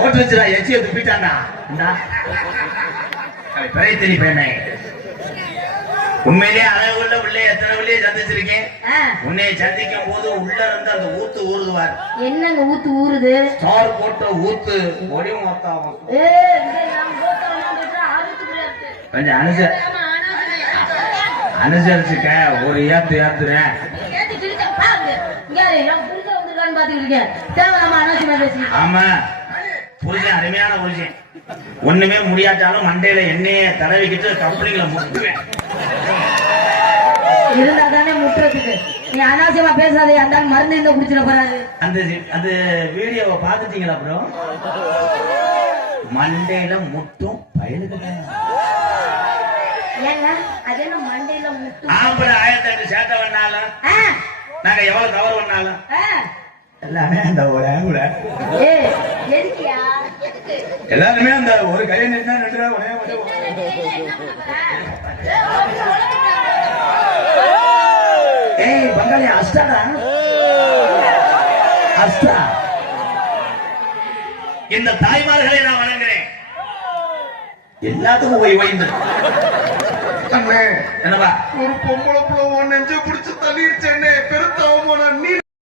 ஓட்டு வச்சுடா எச்சியை துப்பிட்டாண்டா பிரயத்தனி பெண்ணை உண்மையிலேயே அழகுள்ள உள்ளே எத்தனை உள்ளே சந்திச்சிருக்கேன். உன்னைய சந்திக்கும் போது உள்ள இருந்து அந்த ஊத்து ஊறுதுவார். என்னங்க ஊத்து ஊறுது? ஸ்டார் போட்ட ஊத்து ஒளி மொத்தம் கொஞ்சம் அனுசரிச்சுக்க ஒரு ஏத்து ஏத்துறேன். ஆமா புருஷன் அருமையான புருஷன். ஒண்ணுமே முடியாட்டாலும் மண்டையில எண்ணெய தடவிக்கிட்டு கம்பெனிகளை முட்டுவேன். இருந்தா தானே முட்டுறதுக்கு. நீ அனாவசியமா பேசாதே. அந்த மருந்து இந்த குடிச்சிட போறாரு. அந்த வீடியோவை பாத்துட்டீங்களா ப்ரோ? மண்டையில முட்டும் பயலுக்கு மண்டையில முட்டும். ஆம்பளை 1008 சேட்டை பண்ணாலும் நாங்க எவ்வளவு கவர் பண்ணாலும் எல்லாமே அந்த ஒரு எல்லாருமே அந்த ஒரு கையை நிறுத்தா ஏய் பங்காளி அஷ்டாடா அஷ்டா. இந்த தாய்மார்களை நான் வணங்குறேன். எல்லாத்துக்கும் போய் வைந்து என்னப்பா ஒரு பொம்பளை புள்ள நெஞ்ச பிடிச்சு தள்ளிருச்சேன்னு பெருத்த அவமான நீ